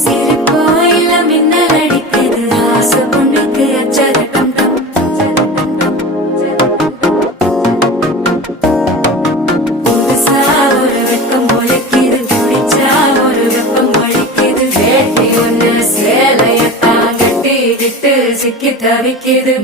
சிரிப்போ இல்ல மின்னல் அடிக்குது ஆசை பொண்ணுக்கு அச்சரட்டம் புதுசா ஒரு வெட்கம் முளைக்குது குடிச்சா ஒரு வெப்பம் ஒழிக்குது வேட்டி ஒண்ணு சேலையத்தான் கட்டிக்கிட்டு சிக்கி தவிக்குது